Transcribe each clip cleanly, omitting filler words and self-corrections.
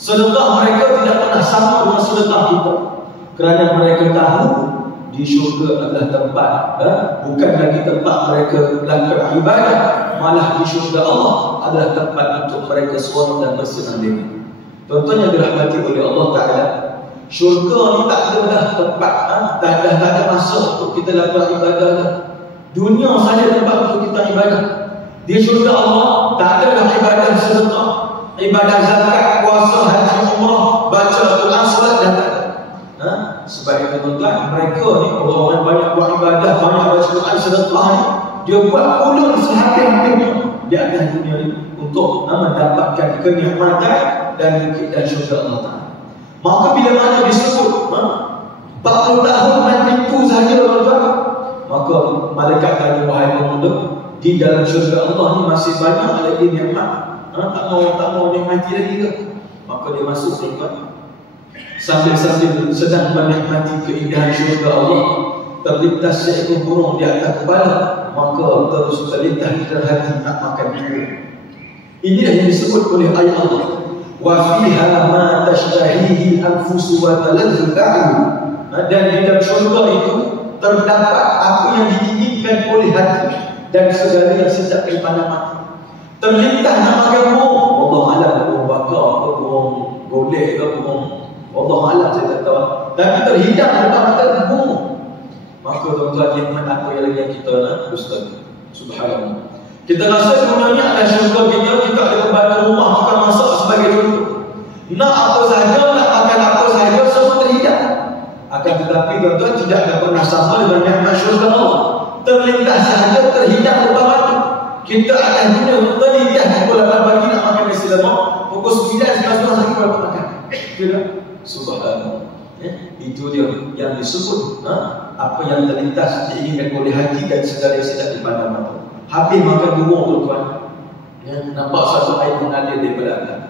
Sedekah mereka tidak pernah sama dengan sedekah kita, kerana mereka tahu di syurga adalah tempat, bukan lagi tempat mereka melakukan ibadah, malah di syurga Allah adalah tempat untuk mereka seronok dan bersenang diri. Tuan-tuan yang dirahmati oleh Allah Ta'ala, syurga ni tak ada dah tempat, tak ada masa untuk kita lakukan ibadah dah. Dunia saja tempat untuk kita ibadah. Di syurga Allah tak ada dah ibadah sedekah, ibadah zakat, puasa, haji, umrah, baca Quran, solat dan tak ada. Sebab itu tuan-tuan, mereka ni orang-orang banyak buat ibadah, banyak baca Quran, sedekah ni, dia buat ulun sehati-hatinya di atas dunia ni untuk mendapatkan kenikmatan dan bukit dan syurga Allah Ta'ala. Maka bila mana disebut 40 tahun matiku saja tuan-tuan, maka malaikat tanya, wahai pemuda, di dalam syurga Allah ni masih banyak lagi nikmat, tak mau nikmati lagi ke? Maka dia masuk tuan-tuan, sambil sedang menikmati keindahan syurga Allah, terlintas seekor burung di atas kepala, maka terus terlintas di dalam hati nak makan dia. Inilah yang disebut oleh ayat Allah, wa fiha ma tashtahihi al-anfus wa taladhdhu al-a'yun. Dan di dalam syurga itu terdapat apa yang diinginkan oleh hati dan segala yang sedap dipandang mata. Terlintas nak makan burung, Allah alam, burung bakar ke, burung golek ke, burung Allah alam, saya tak tahu, tapi terhidang depan mata burung. Maka tuan-tuan, nikmat apa yang lagi yang kita nak Ustaz? Subhanallah. Kita rasa gunanya ada syurga kita ada pembantu rumah, makan masak sebagai contoh. Nak apa sahaja, nak makan apa sahaja, semua terhidang. Akan tetapi tuan-tuan, tidak akan pernah sama dengan nikmat syurga Allah. Terlintas sahaja, terhidang depan mata. Kita akan guna terlintas pukul 8 pagi nak makan nasi lemak, pukul 9 11 lagi baru makan. Tidak? Subhanallah. Itu dia yang disebut apa yang terlintas diinginkan oleh hati dan segala yang sedap dipandang mata. Habis makan burung tuan-tuan, nampak satu air mengalir daripada atas.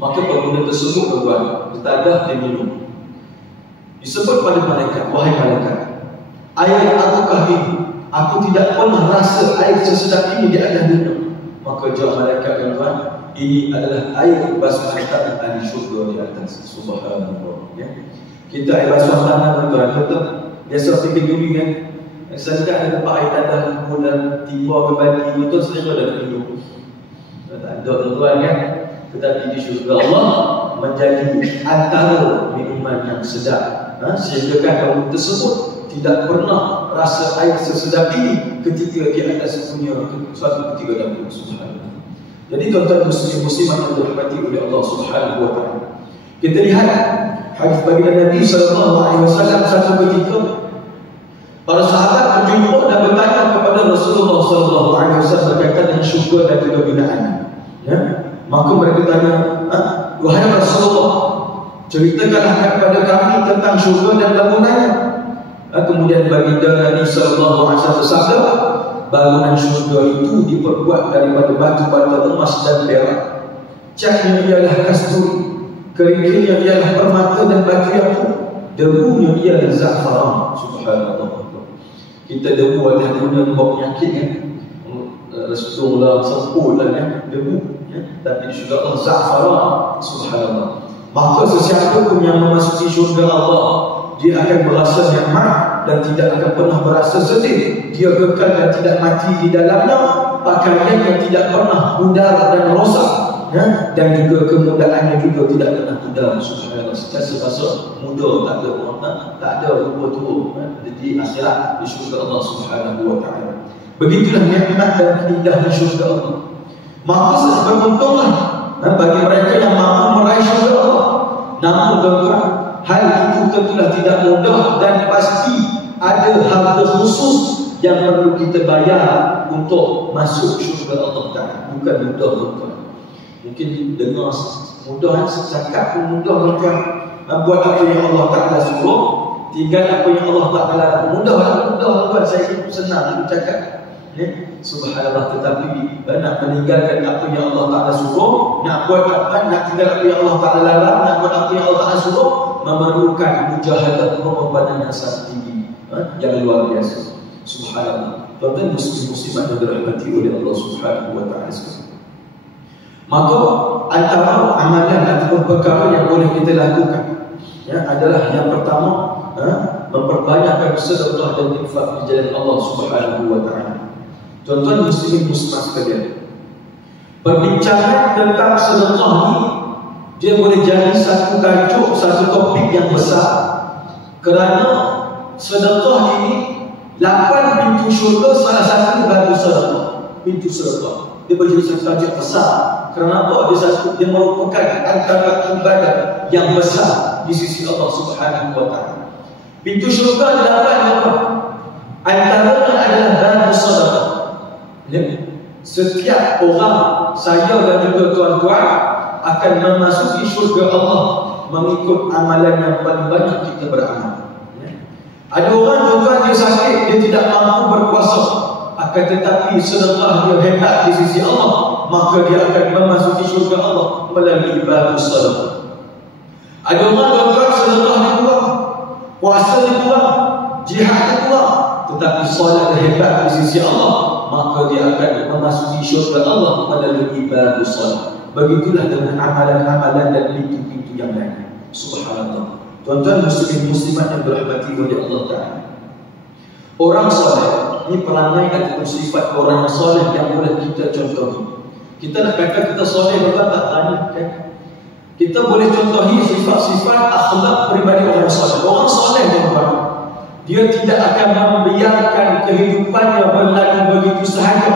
Maka pengguna tersebut tuan-tuan, bertadah dia minum. Disebut pada malaikat, wahai malaikat, air apakah ini? Aku tidak pernah rasa air sesedap ini di atas dunia. Maka jawab malaikat, tuan-tuan, ini adalah air basuh tangan ahli syurga di atas. Subhanallah. Kita air basuh tangan tuan-tuan, betul? Biasa pergi duri kan, saya ada tempat air tanah, kemudian tiba ke bagi, betul sering ada minum. Tak ada tuan-tuan kan. Tetapi di syurga Allah menjadi antara minuman yang sedap, sehingga kan kaum tersebut tidak pernah rasa air sesedap ini ketika di atas punya suatu ketika dahulu. Subhanallah. Jadi tuan-tuan muslim-muslimat yang dirahmati oleh Allah Subhanahu wa ta'ala, kita lihat hadis baginda Nabi SAW satu ketika para sahabat berjumpa dan bertanya kepada Rasulullah SAW berkaitan dengan syurga dan juga binaannya. Maka mereka tanya, wahai Rasulullah, ceritakanlah kepada kami tentang syurga dan bangunannya. Kemudian baginda Nabi SAW bersabda, bangunan syurga itu diperbuat daripada batu-batu emas dan perak. Catnya ialah kasturi, kerikilnya ialah permata dan batu yang putih, debunya ialah za'faran. Subhanallah. Kita debu ada guna membawa penyakit kan. Rasulullah sempur kan debu, tapi juga Allah za'faran. Subhanallah. Maka sesiapa pun yang memasuki syurga Allah, dia akan berasa nikmat dan tidak akan pernah berasa sedih. Dia kekal dan tidak mati di dalamnya. Pakaiannya tidak pernah pudar dan rosak, dan juga kemudaannya juga tidak pernah pudar. Subhanallah. Serasa muda, tak ada orang, tak ada rupa tua di akhirat, di syurga Allah Subhanahu wa ta'ala. Begitulah nikmat dan indahnya syurga Allah. Maka beruntunglah bagi mereka yang mampu meraih syurga Allah. Namun tuan-tuan, hal itu tentulah tidak mudah dan pasti ada harga khusus yang perlu kita bayar untuk masuk syurga Allah Ta'ala. Bukan mudah tuan-tuan. Mungkin dengar mudah, cakap pun mudah tuan-tuan. Buat apa yang Allah Ta'ala suruh, tinggal apa yang Allah Ta'ala mudah tuan-tuan. Saya senang cakap. Subhanallah. Tetapi nak meninggalkan apa yang Allah Ta'ala suruh, nak buat apa, nak tinggal apa yang Allah Ta'ala larang, nak buat apa yang Allah Ta'ala suruh, memerlukan mujahadah, pengorbanan yang sangat tinggi, yang luar biasa. Subhanallah. Tuan-tuan muslim-muslimat yang dirahmati oleh Allah Subhanahu wa ta'ala. Maka antara amalan ataupun perkara yang boleh kita lakukan adalah yang pertama, memperbanyakkan sedekah dan infak di jalan Allah Subhanahu wa taala. Tuan-tuan muslimin muslimat sekalian, perbincangan tentang sedekah ni dia boleh jadi satu tajuk, satu topik yang besar, kerana sedekah ini 8 pintu syurga, salah satu bagi sedekah, pintu sedekah. Dia boleh jadi satu tajuk besar. Kerana apa? Dia merupakan antara ibadah yang besar di sisi Allah Subhanahu wa taala. Pintu syurga ada 8 antaranya adalah bagi sedekah. Setiap orang, saya dan juga tuan-tuan, akan memasuki syurga Allah mengikut amalan yang paling banyak kita beramal. Ada orang tuan-tuan dia sakit, dia tidak mampu berpuasa, akan tetapi sedekah dia hebat di sisi Allah, maka dia akan memasuki syurga Allah melalui bagi sedekah. Ada orang tuan-tuan sedekah dia kurang, puasa dia kurang, jihad dia kurang, tetapi solat dia hebat di sisi Allah, maka dia akan memasuki syurga Allah melalui bagi solat. Begitulah dengan amalan-amalan dan pintu-pintu yang lain. Subhanallah. Tuan-tuan muslimin muslimat yang dirahmati oleh Allah Ta'ala, orang soleh ini perangai ataupun sifat orang yang soleh yang boleh kita contohi. Kita nak kata kita soleh, bukan tak berani kan? Kita boleh contohi sifat-sifat akhlak peribadi orang soleh. Orang soleh tuan-tuan, dia tidak akan membiarkan kehidupannya berlalu begitu sahaja,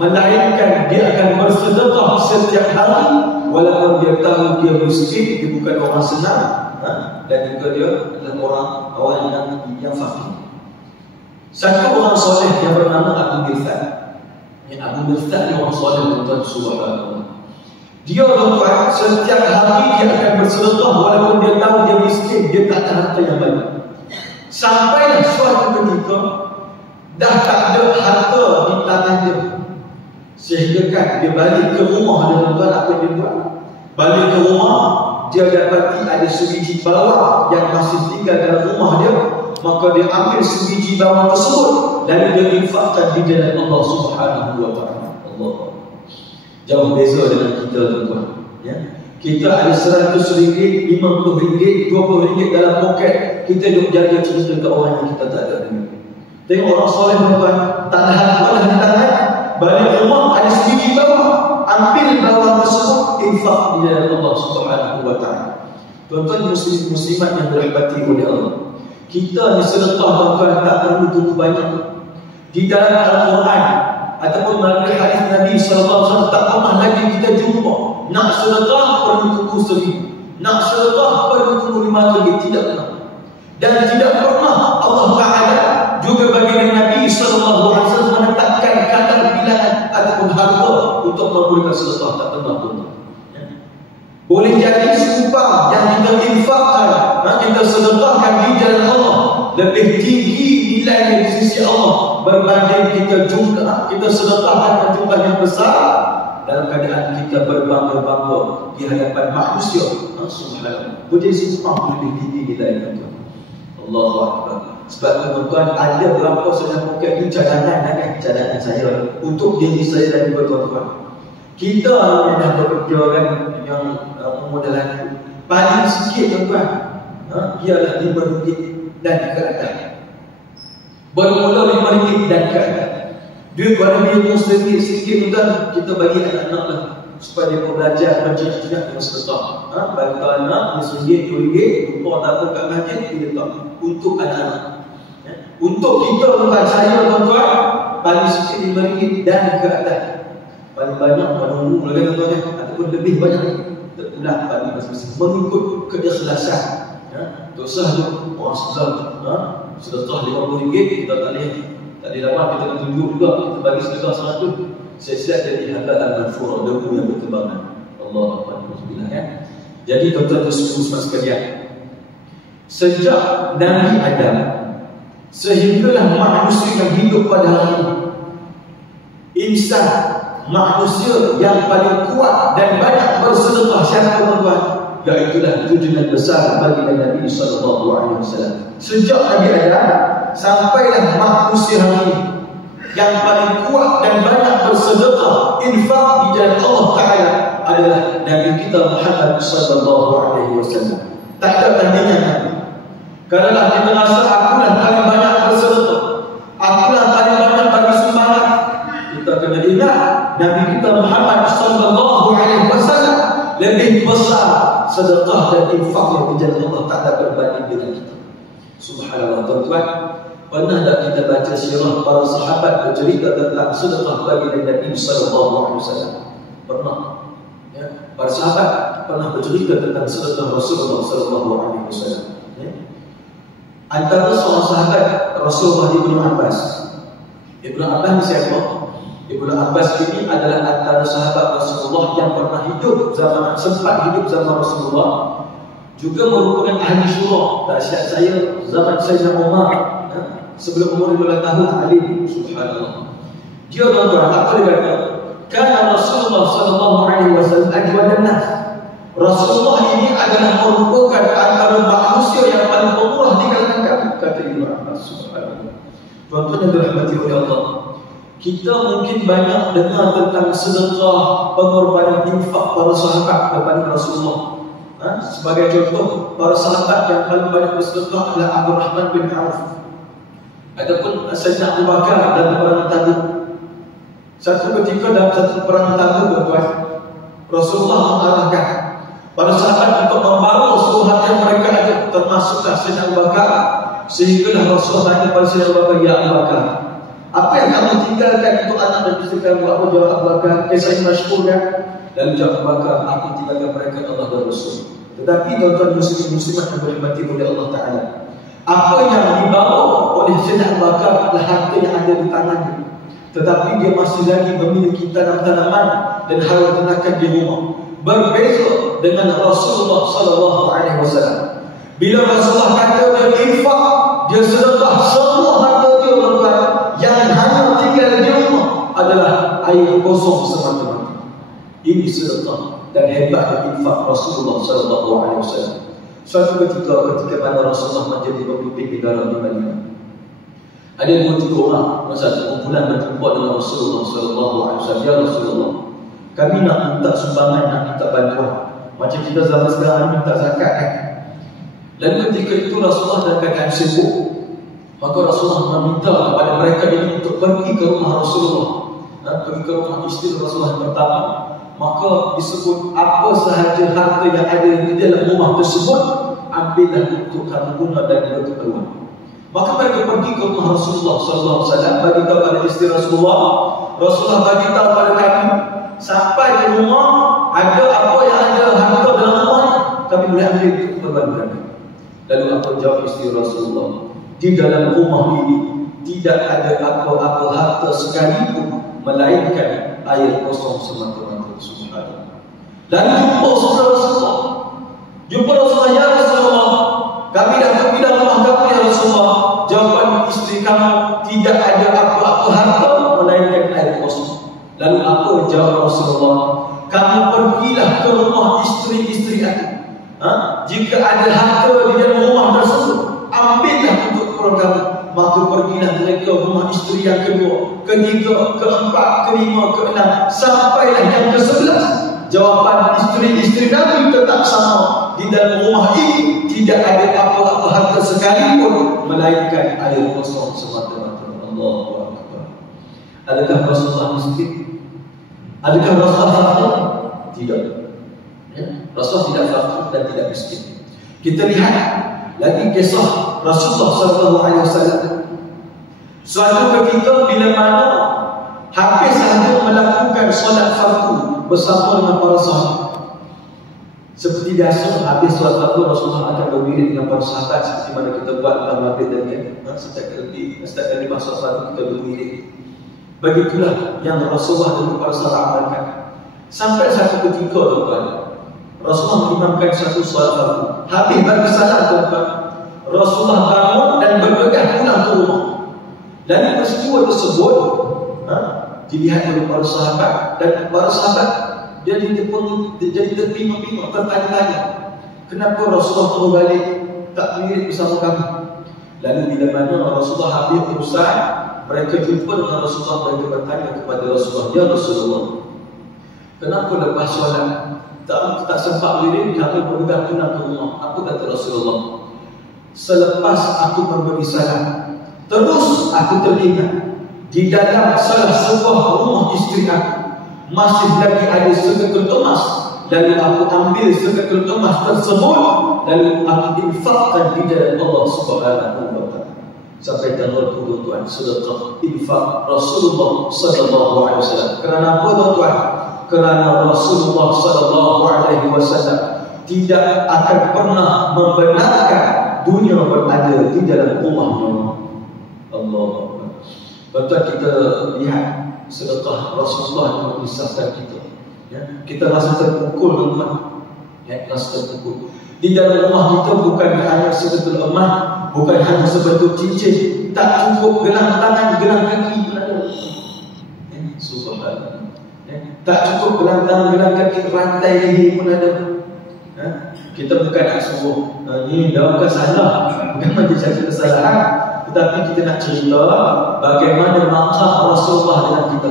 melainkan dia akan bersedekah setiap hari, walaupun dia tahu dia miskin, dia bukan orang senang, dan juga dia adalah orang yang fakir. Satu orang soleh yang bernama Abu Mirthad. Abu Mirthad ni orang soleh, tuan-tuan, subhanallah. Dia tuan-tuan setiap hari dia akan bersedekah walaupun dia tahu dia miskin, dia tak ada harta yang banyak. Sampailah suatu ketika dah tak ada harta di tangan dia, sehingga kan dia balik ke rumah dia, tuan-tuan, apa dia buat? Balik ke rumah, dia dapati ada sebiji bawang yang masih tinggal dalam rumah dia, maka dia ambil sebiji bawang tersebut lalu dia infakkan di jalan Allah Subhanahu wa taala. Allah. Jauh beza dengan kita, tuan-tuan. Ya. Kita ada RM100, RM50, RM20 dalam poket, kita duk jaga cerita ke orang yang kita tak ada duit. Tengok orang soleh, tuan-tuan, tak ada harta dalam tangan, balik rumah ada sebiji bawang, ambil bawang tersebut, infak di jalan Allah Subhanahu wa taala. Tuan-tuan muslimat yang dirahmati oleh Allah, kita ni sedekah, tuan-tuan, tak perlu tunggu banyak. Di dalam Al-Quran ataupun melalui hadis Nabi SAW, tak pernah lagi kita jumpa nak sedekah perlu tunggu RM1,000, nak sedekah perlu tunggu RM5, tidak pernah. Dan tidak pernah Allah Ta'ala juga bagi Nabi SAW menetapkan kadar bilangan ataupun harga untuk memberikan sedekah, tak pernah pun. Boleh jadi serupa yang kita infakkan, kita sedekahkan di jalan Allah, lebih tinggi nilainya di sisi Allah berbanding kita sedekahkan jumlah yang besar dalam keadaan kita berbangga-bangga di hadapan manusia. Subhanallah. Boleh serupa lebih tinggi nilainya, tuan. Allahu Akbar. Sebab tu, tuan-tuan, ada berapa saya poket ni cadangan saya untuk diri saya dan juga tuan-tuan. Kita yang dah bekerja kan, yang pemodalan paling sikit, tuan-tuan, ialah RM5 dan ke atas. Bermula RM5 dan ke atas. Duit kalau dia pun sedikit, tuan-tuan, kita bagi anak-anak lah, supaya dia belajar majlis dengan sedekah. Bagi anak RM1, RM2, lupa tak apa kat masjid, dia letak untuk anak-anak. Untuk kita, tuan-tuan, saya, tuan-tuan, paling sikit RM5 dan ke atas. Paling banyak menunggu lagi, tuan-tuan, ataupun lebih banyak terpulang paling masing-masing mengikut keikhlasan. Tak usah tu orang sedekah RM50, kita tak boleh lama, kita nak tunjuk juga, kita bagi sedekah RM100, siap-siap jadi halal al-manfurah, debu yang bertebangan. Allah Alhamdulillah, kan. Jadi tuan-tuan semua sekalian, sejak Nabi Adam sehinggalah manusia yang hidup pada hari ini, insan manusia yang paling kuat dan banyak bersedekah siapa, tuan-tuan? Iaitulah tujuan besar bagi Nabi SAW. Sejak Nabi Adam sampailah manusia hari ini yang paling kuat dan banyak bersedekah, infak di jalan Allah Ta'ala adalah Nabi kita Muhammad sallallahu alaihi wasallam. Tak ada tandingan Nabi. Kerana kita rasa akulah paling banyak bersedekah, akulah paling banyak bagi sumbangan, kita kena ingat Nabi kita Muhammad sallallahu alaihi wasallam lebih besar sedekah dan infak yang di jalan Allah Taala berbanding dengan kita. Subhanallah tuan-tuan, pernah tak kita baca sirah para sahabat bercerita tentang sedekah bagi Nabi sallallahu alaihi wasallam? Pernah? Ya, para sahabat pernah bercerita tentang sedekah Rasulullah sallallahu alaihi wasallam. Ya. Antara seorang sahabat Rasulullah Ibnu Abbas. Ibnu Abbas ni siapa? Ibnu Abbas ini adalah antara sahabat Rasulullah yang pernah sempat hidup zaman Rasulullah, juga merupakan ahli syura. Tak silap saya zaman Sayyidina Umar, sebelum umur 15 tahun alim. Subhanallah. Dia tuan-tuan, apa dia kata? Kana Rasulullah sallallahu alaihi wasallam ajwadan nas. Rasulullah ini adalah merupakan antara manusia yang paling pemurah di kalangan kami, kata Ibnu Abbas. Subhanallah. Tuan-tuan yang dirahmati oleh Allah, kita mungkin banyak dengar tentang sedekah, pengorbanan infak para sahabat kepada Rasulullah. Sebagai contoh, para sahabat yang paling banyak bersedekah adalah Abdul Rahman bin Auf, ataupun Sayyidina Abu Bakar dalam perang Tabuk. Satu ketika dalam satu perang Tabuk, tuan-tuan, Rasulullah mengarahkan para sahabat untuk membawa seluruh harta yang mereka ada, termasuklah Sayyidina Abu Bakar, sehinggalah Rasulullah tanya kepada Sayyidina Abu Bakar, ya Abu Bakar, apa yang kamu tinggalkan untuk anak dan isteri kamu? Apa jawab Abu Bakar? Kisah yang masyhur kan? Lalu jawab Abu Bakar, aku tinggalkan mereka Allah dan Rasul. Tetapi tuan-tuan muslimat yang dirahmati oleh Allah Ta'ala, apa yang dibawa oleh Sayyidina Abu Bakar adalah harta yang ada di tangannya, tetapi dia masih lagi memiliki tanam-tanaman dan harta-harta di rumah. Berbeza dengan Rasulullah sallallahu alaihi wasallam. Bila Rasulullah kata dia infak, dia sedekah semua harta dia, tuan-tuan, yang hanya tinggal di rumah adalah air kosong semata-mata. Ini sedekah dan hebatnya infak Rasulullah sallallahu alaihi wasallam. Suatu ketika mana Rasulullah menjadi pemimpin negara di Madinah, ada 2-3 orang masa kumpulan berjumpa dengan Rasulullah sallallahu alaihi wasallam. Ya Rasulullah, kami nak minta sumbangan, nak minta bantuan. Macam kita zaman sekarang minta zakat kan. Dan ketika itu Rasulullah dalam keadaan sibuk, maka Rasulullah meminta kepada mereka ini untuk pergi ke rumah Rasulullah, pergi ke rumah isteri Rasulullah yang pertama. Maka disebut apa sahaja harta yang ada di dalam rumah tersebut, ambillah untuk kamu guna dan berkeperluan. Maka mereka pergi ke rumah Rasulullah sallallahu alaihi wasallam, bagi tahu pada isteri Rasulullah. Rasulullah bagi tahu pada kami, sampai di rumah ada apa yang ada harta dalam rumah, kami boleh ambil untuk keperluan. Lalu apa jawab isteri Rasulullah? Di dalam rumah ini tidak ada apa-apa harta sekalipun melainkan air kosong semata-mata. Subhanallah. Dan jumpa Rasulullah. Jumpa Rasulullah, ya Rasulullah, kami dah pergi dalam rumah kamu ya Rasulullah. Jawapan isteri kamu, tidak ada apa-apa harta melainkan air kosong. Lalu apa jawab Rasulullah? Kamu pergilah ke rumah isteri-isteri aku. Jika ada harta di dalam rumah tersebut, ambillah untuk keperluan kamu. Maka pergilah mereka rumah isteri yang kedua, ketiga, keempat, kelima, keenam, sampailah yang ke-11. Jawapan isteri-isteri Nabi tetap sama. Di dalam rumah ini tidak ada apa-apa harta sekalipun melainkan air kosong semata-mata. Allahu Akbar. Adakah Rasulullah miskin? Adakah Rasulullah fakir? Tidak. Rasulullah tidak fakir dan tidak miskin. Kita lihat lagi kisah Rasulullah sallallahu alaihi wasallam. Suatu ketika bila mana habis sahaja melakukan solat fardu bersama dengan para sahabat. Seperti biasa, habis solat fardu Rasulullah akan berwirid dengan para sahabat seperti mana kita buat dalam maghrib tadi. Setiap kali masuk fardu kita berwirid. Begitulah yang Rasulullah dan para sahabat amalkan. Sampai satu ketika, tuan-tuan, Rasulullah mengimamkan satu solat fardu. Habis bagi salat, tuan-tuan, Rasulullah bangun dan bergegas pulang ke rumah. Dan peristiwa tersebut dilihat oleh para sahabat, dan para sahabat jadi terpinga-pinga, bertanya-tanya, kenapa Rasulullah terus balik tak mirip bersama kami? Lalu bila mana Rasulullah habis urusan, mereka jumpa dengan Rasulullah, mereka bertanya kepada Rasulullah, ya Rasulullah, Kenapa lepas solat tak sempat berdiri, kami berpegang tunang ke rumah? Apa kata Rasulullah? Selepas aku memberi salam, terus aku teringat di dalam salah sebuah rumah isteri aku masih lagi ada seketul emas. Lalu aku ambil seketul emas tersebut, lalu aku infakkan di jalan Allah Subhanahu wa Ta'ala. Sampai tanggal tuan-tuan, sedekah infak Rasulullah sallallahu alaihi wasallam. Kerana apa tuan-tuan? Kerana Rasulullah sallallahu alaihi wasallam tidak akan pernah membenarkan dunia berada di dalam rumahnya. Allah. Tuan-tuan, kita lihat sedekah Rasulullah yang memisahkan kita. Ya, kita rasa terpukul, tuan-tuan. Ya, rasa terpukul. Di dalam rumah kita bukan hanya sebetul emas, bukan hanya sebetul cincin, tak cukup gelang tangan, gelang kaki pun ada. Subhanallah. Tak cukup gelang tangan, gelang kaki, rantai leher pun ada. Kita bukan nak suruh ni dah bukan salah, bukan macam cakap kesalahan, tetapi kita nak cerita bagaimana maqam Rasulullah dalam kita.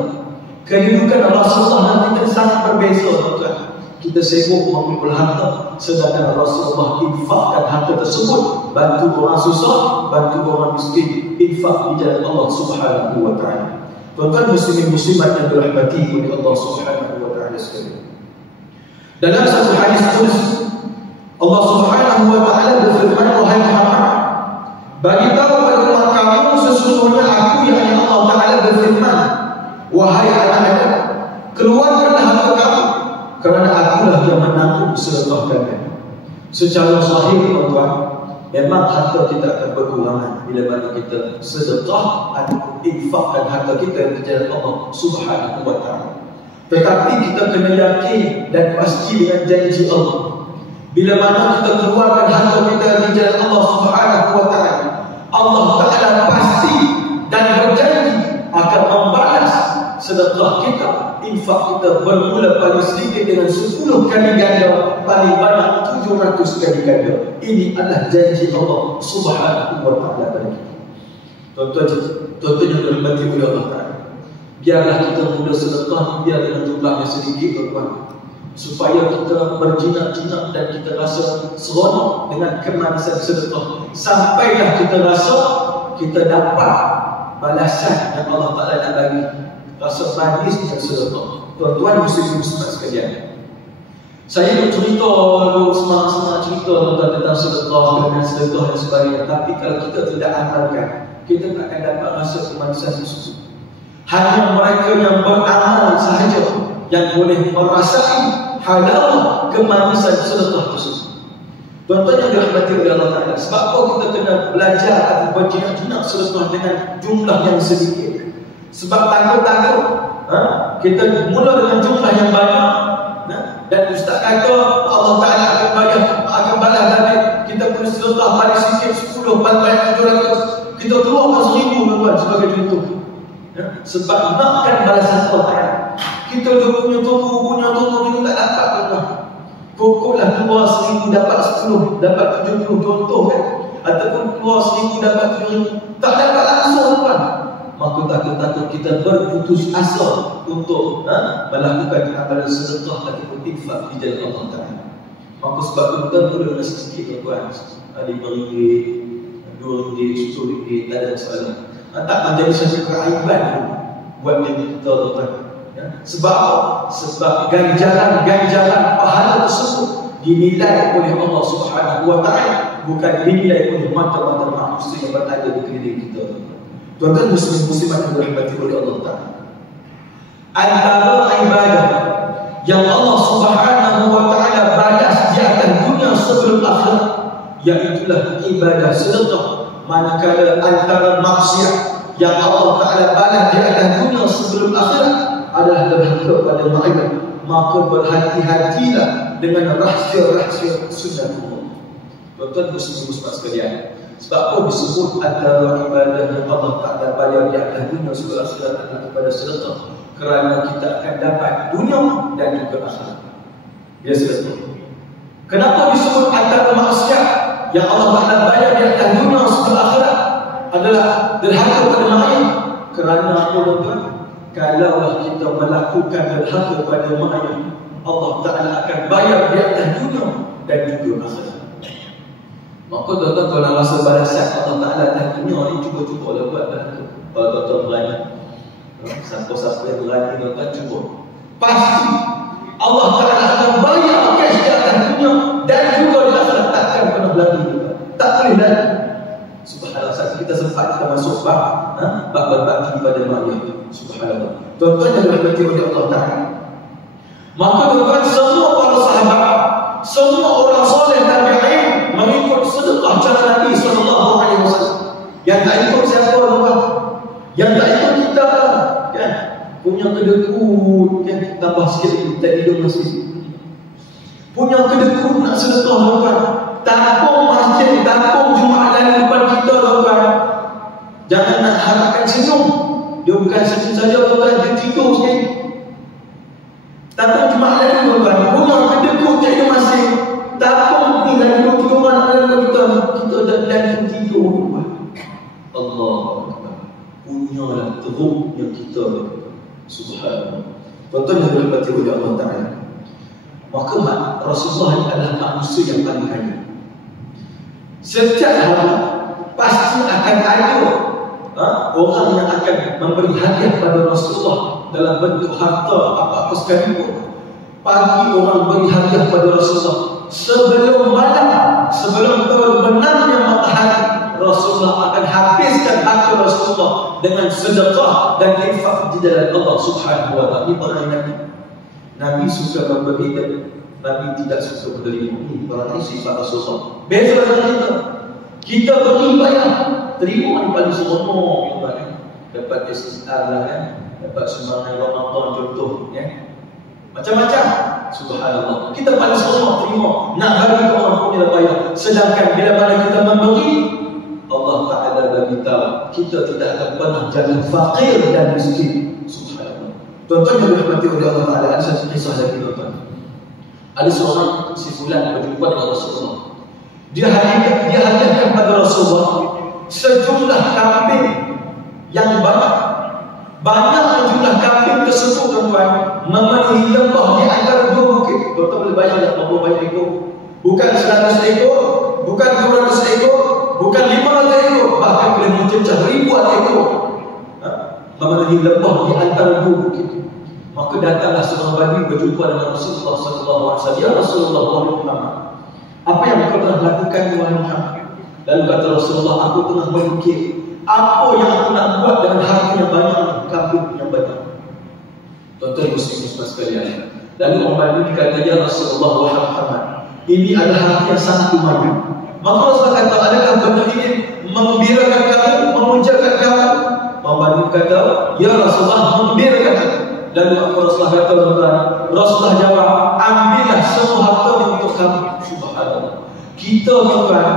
Kedudukan Rasulullah dalam kita sangat berbeza, tuan-tuan. Kita sibuk mengumpul harta, sedangkan Rasulullah infakkan harta tersebut, bantu orang susah, bantu orang miskin, infak di jalan Allah Subhanahu wa Ta'ala. Tuan-tuan muslimin muslimat yang dirahmati oleh Allah Subhanahu wa Ta'ala sekalian. Dalam satu hadis qudsi, Allah Subhanahu wa Ta'ala berfirman, wahai Muhammad, bagi tahu kepada kamu sesungguhnya aku yang Allah Ta'ala berfirman, wahai anak Adam, keluarkanlah harta kamu, kerana akulah yang menanggung sedekahkan. Secara zahir, tuan-tuan, memang harta kita akan berkurangan bila mana kita sedekah ataupun infakkan harta kita di jalan Allah Subhanahu wa Ta'ala. Tetapi kita kena yakin dan pasti dengan janji Allah. Bila mana kita keluarkan harta kita di jalan Allah Subhanahu wa Ta'ala, Allah Ta'ala pasti dan berjanji akan membalas sedekah kita, infak kita bermula paling sedikit dengan 10 kali ganda, paling banyak 700 kali ganda. Ini adalah janji Allah Subhanahu wa Ta'ala pada kita. Tuan-tuan yang dirahmati oleh Allah Ta'ala, biarlah kita mula sedekah biar dengan jumlah yang sedikit, tuan-tuan, supaya kita berjinak-jinak dan kita rasa seronok dengan kemanisan sedekah, sampailah kita rasa kita dapat balasan yang Allah Ta'ala nak bagi, rasa manis dengan sedekah. Tuan-tuan muslim-muslimat sekalian, saya nak cerita, semangat-semangat cerita tuan-tuan tentang sedekah, dengan sedekah dan sebagainya. Tapi kalau kita tidak amalkan, kita tak akan dapat rasa kemanisan tersebut. Hanya mereka yang beramal sahaja yang boleh merasai halal kemanisan sedekah tersebut. Tuan-tuan yang dirahmati oleh Allah Ta'ala, sebab apa kita kena belajar atau berjinak-jinak sedekah dengan jumlah yang sedikit? Sebab takut-takut kita mula dengan jumlah yang banyak, dan ustaz kata Allah Ta'ala akan balas balik. Kita kena sedekah paling sikit 10, paling banyak 700, kita keluarkan 1000, tuan-tuan, sebagai contoh. Sebab nakkan balasan Allah Ta'ala. Kita dah punya toko, kita tak dapat, tuan-tuan. Pokoklah keluar 1000 dapat 10, dapat 70 contoh kan, ataupun keluar 1000 dapat 7000, tak dapat langsung, tuan-tuan. Maka takut-takut kita berputus asa untuk melakukan amalan sedekah ataupun infak di jalan Allah Ta'ala. Maka sebab itu kita mula dengan sedikit, tuan-tuan, RM5, RM2, RM10, tak ada masalah. Tak menjadi satu keaiban buat diri kita, tuan-tuan. Sebab ganjaran pahala tersebut dinilai oleh Allah Subhanahu wa Ta'ala, bukan dinilai oleh mata-mata manusia yang berada di sekeliling kita. Tuan-tuan muslim-muslimat yang dirahmati oleh Allah Ta'ala, antara ibadah yang Allah Subhanahu wa Ta'ala balas di atas dunia sebelum akhirat, iaitulah ibadah sedekah. Manakala antara maksiat yang Allah Ta'ala balas di atas dunia sebelum akhirat adalah derhaka pada maksiat, maka berhati-hatilah dengan rahsia-rahsia sunnatullah. Tuan-tuan muslim-muslimat sekalian, sebab apa disebut antara ibadah yang Allah Ta'ala bayar di atas dunia sebelum akhirat adalah kepada sedekah? Kerana kita akan dapat dunia dan juga akhirat. Dia sedekah. Kenapa disebut antara maksiat yang Allah Ta'ala bayar di atas dunia sebelum akhirat adalah derhaka pada maksiat? Kerana apa, tuan-tuan? Kalaulah kita melakukan derhaka pada mak ayah, Allah Ta'ala akan bayar di atas dunia dan juga akhirat. Maka tuan-tuan kalau nak rasa balasan Allah Ta'ala atas dunia ni, cuba-cubalah buat derhaka. Kalau tuan-tuan berani, siapa-siapa yang berani, tuan-tuan cuba, pasti Allah Ta'ala akan bayar cash di atas dunia dan juga di akhirat. Takkan pernah berani juga, tak boleh lagi. Subhanallah, saat kita sempat kita masuk bab berbakti pada mak ayah. Subhanallah, tuan-tuan yang dirahmati oleh Allah Ta'ala, maka tuan-tuan, semua para sahabat, semua orang soleh tabi'in mengikut sedekah cara Nabi SAW. Yang tak ikut siapa tuan-tuan? Yang tak ikut kita kan? Punya kedekut kan? Tambah sikit tak hidup masih. Punya kedekut nak sedekah tuan-tuan, tampung masjid, tampung Jumaat dari depan kita tuan-tuan. Jangan nak harapkan senyum. Dia bukan senyum saja tuan-tuan, dia tidur sikit. Tampung Jumaat dari tuan-tuan, punya kedekut tak hidup masih. Tampung ni dari 2-3 orang kita dan tidur tuan. Allah punyalah teruk yang kita. Subhanallah, tuan-tuan yang dirahmati oleh Allah Ta'ala, maka Rasulullah ini adalah manusia yang paling kaya. Setiap hari pasti akan ada orang yang akan memberi hadiah pada Rasulullah dalam bentuk harta apa-apa sekalipun. Pagi orang beri hadiah pada Rasulullah. Sebelum malam, sebelum terbenamnya matahari, Rasulullah akan habiskan harta Rasulullah dengan sedekah dan infak di jalan Allah Subhanahu wa Ta'ala. Ini perangai Nabi. Nabi suka memberi dan Nabi tidak suka menerima. Ini perangai sifat Rasulullah. Beza dengan kita. Kita beri bayar, terima yang paling seronok kan? Dapat SSR lah kan, dapat sumbangan Ramadan contoh ya. Macam-macam. Subhanallah, kita paling seronok terima, nak bagi ke orang pun dia bayar. Sedangkan bila mana kita memberi, Allah Ta'ala bagi tahu kita tidak akan pernah jadi fakir dan miskin. Subhanallah, tuan-tuan yang dirahmati oleh Allah Ta'ala, ada satu kisah lagi tuan-tuan. Ada seorang si fulan berjumpa dengan Rasulullah. Dia hadiahkan pada Rasulullah sejumlah kambing yang banyak jumlah kambing tersebut tuan-tuan memenuhi lembah di antara 2 bukit. Tuan-tuan boleh bayang tak berapa banyak ekor? Bukan 100 ekor, bukan 200 ekor, bukan 500 ekor, bahkan boleh mencecah ribuan ekor memenuhi lembah di antara 2 bukit. Maka datanglah seorang badui berjumpa dengan Rasulullah SAW. Ya Rasulullah Muhammad, apa yang kau telah lakukan wahai Muhammad? Lalu kata Rasulullah, aku tengah berfikir apa yang aku nak buat dengan harta yang banyak, kambing yang banyak. Tuan-tuan muslim-muslimat sekalian, lalu orang badui kata, ya Rasulullah Muhammad, ini adalah harta yang sangat lumayan. Maka Rasulullah kata, adakah benda ini mengembirakan kamu, memujakan kamu? Orang badui kata, ya Rasulullah, mengembirakan kamu. Lalu Rasulullah kata, Rasulullah jawab, ambillah semua harta ini untuk kamu. Subhanallah, kita tuan-tuan,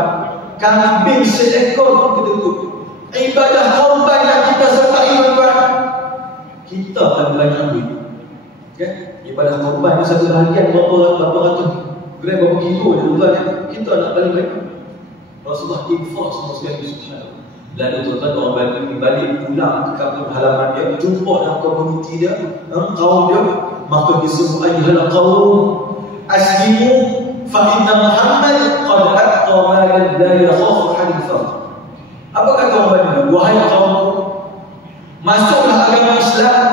kambing seekor pun kedekut. Ibadah korban yang kita sertai tuan-tuan, kita akan banyak ambil. Okay? Ibadah korban itu satu bahagian berapa ratus gram, berapa kilo je tuan-tuan. Kita nak balik. Rasulullah infak semua sekali. Subhanallah. Lalu tuan-tuan orang balik pulang ke kampung halaman dia, jumpa dengan komuniti dia, kaum dia, maka disebut ayyuhal qaum aslimu fa inna Muhammad qad aqta ma la yakhafu hadithan. Apa kata orang Badui? Wahai kaum, masuklah agama Islam,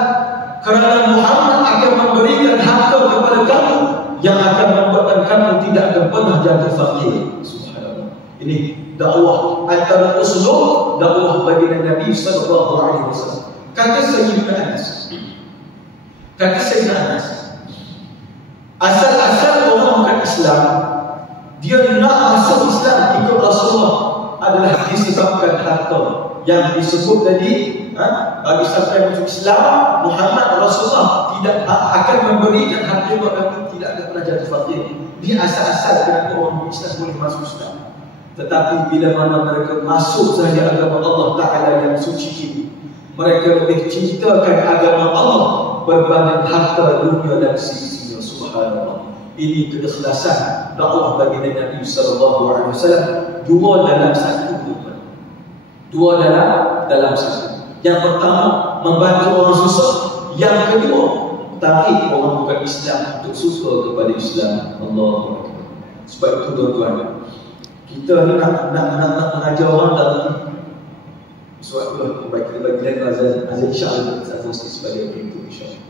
kerana Muhammad akan memberikan harta kepada kamu yang akan membuatkan kamu tidak akan pernah jatuh fakir. Subhanallah. Ini dakwah antara usul dakwah baginda Nabi sallallahu alaihi wasallam. Kata Sayyidina Anas, asal-asal orang bukan Islam, dia nak masuk Islam ikut Rasulullah adalah disebabkan harta yang disebut tadi. Bagi siapa yang masuk Islam, Muhammad Rasulullah tidak akan memberikan harta buat kami, tidak akan pernah jatuh fakir. Dia asal-asal kerana orang Islam boleh masuk Islam. Tetapi bila mana mereka masuk sahaja agama Allah Ta'ala yang suci ini, mereka lebih cintakan agama Allah berbanding harta dunia dan sisinya. Subhanallah. Ini keikhlasan dakwah bagi Nabi sallallahu alaihi wasallam. Dua dalam satu. Yang pertama, membantu orang susah. Yang kedua, tarik orang bukan Islam untuk suka kepada Islam. Allahu Akbar. Sebab itu tuan-tuan, kita ni nak mengajar orang dalam sebab tu kita bagi azan insya-Allah kita mesti sebagai pintu insya-Allah.